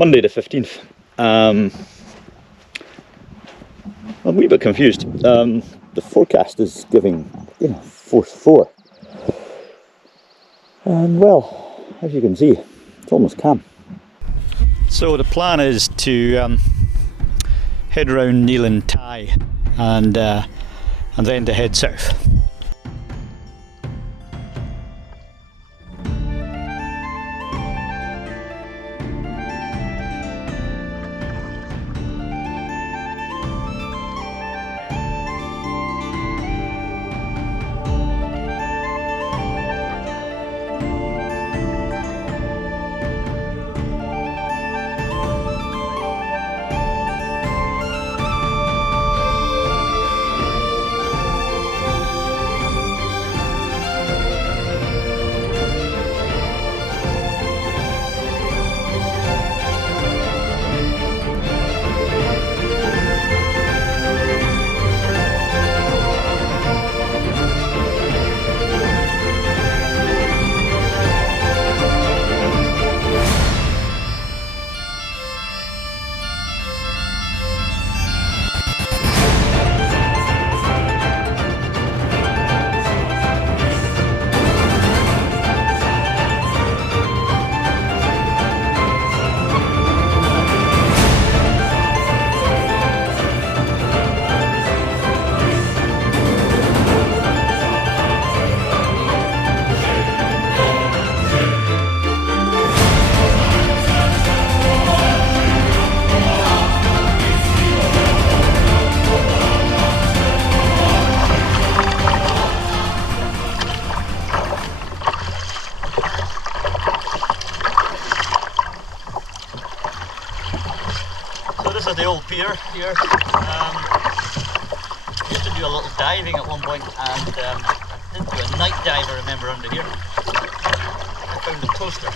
Monday the 15th. I'm a wee bit confused. The forecast is giving, 4 and well, as you can see, it's almost calm. So the plan is to head around Neil and Taigh and then to head south. The old pier here. Used to do a little diving at one point, and I did do a night dive, I remember, under here. I found a toaster.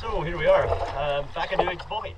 So here we are, back in Uags Bothy.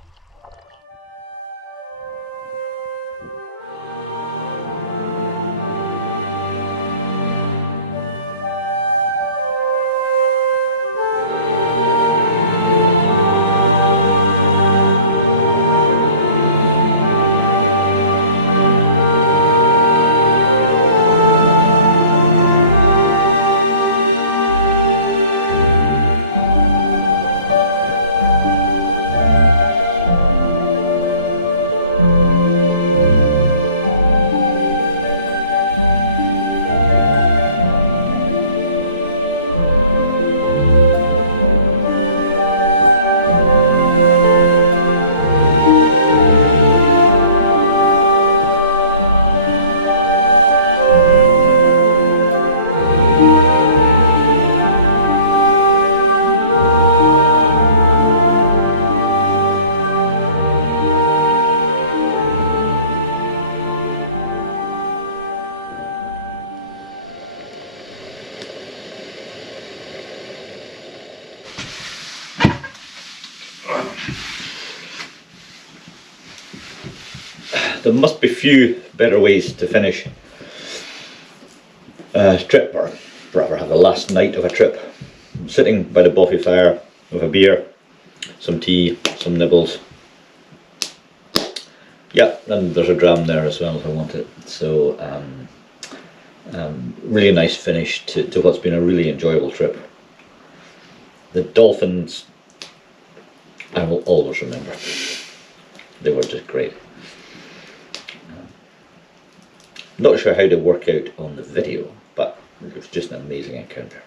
There must be few better ways to finish a trip, or rather have the last night of a trip. Sitting by the bothy fire with a beer, some tea, some nibbles. Yeah, and there's a dram there as well if I want it. So really nice finish to what's been a really enjoyable trip. The dolphins I will always remember. They were just great. Not sure how to work out on the video, but it was just an amazing encounter.